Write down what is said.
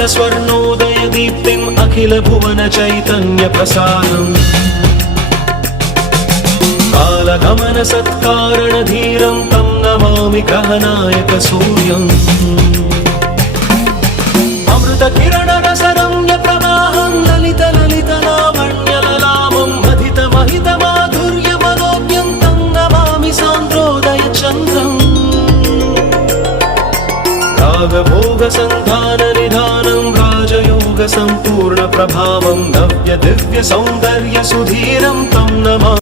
श्यामल स्वर्णोदय दीप्तिम् अखिल भुवन चैतन्य प्रसारम् कालगमन सत्कारण धीरं तं नमामि ग्रहनायक सूर्यम् अमृत किरण रसरम्य प्रवाहं ललित ललित लावण्य ललामं महित महित माधुर्य मनोज्ञं तं नमामि सान्द्रोदय चन्द्रम् रागभोग सन्धान निधानं राजयोग सम्पूर्ण प्रभावं नव्य दिव्य सौन्दर्य सुधीरं तं नमामि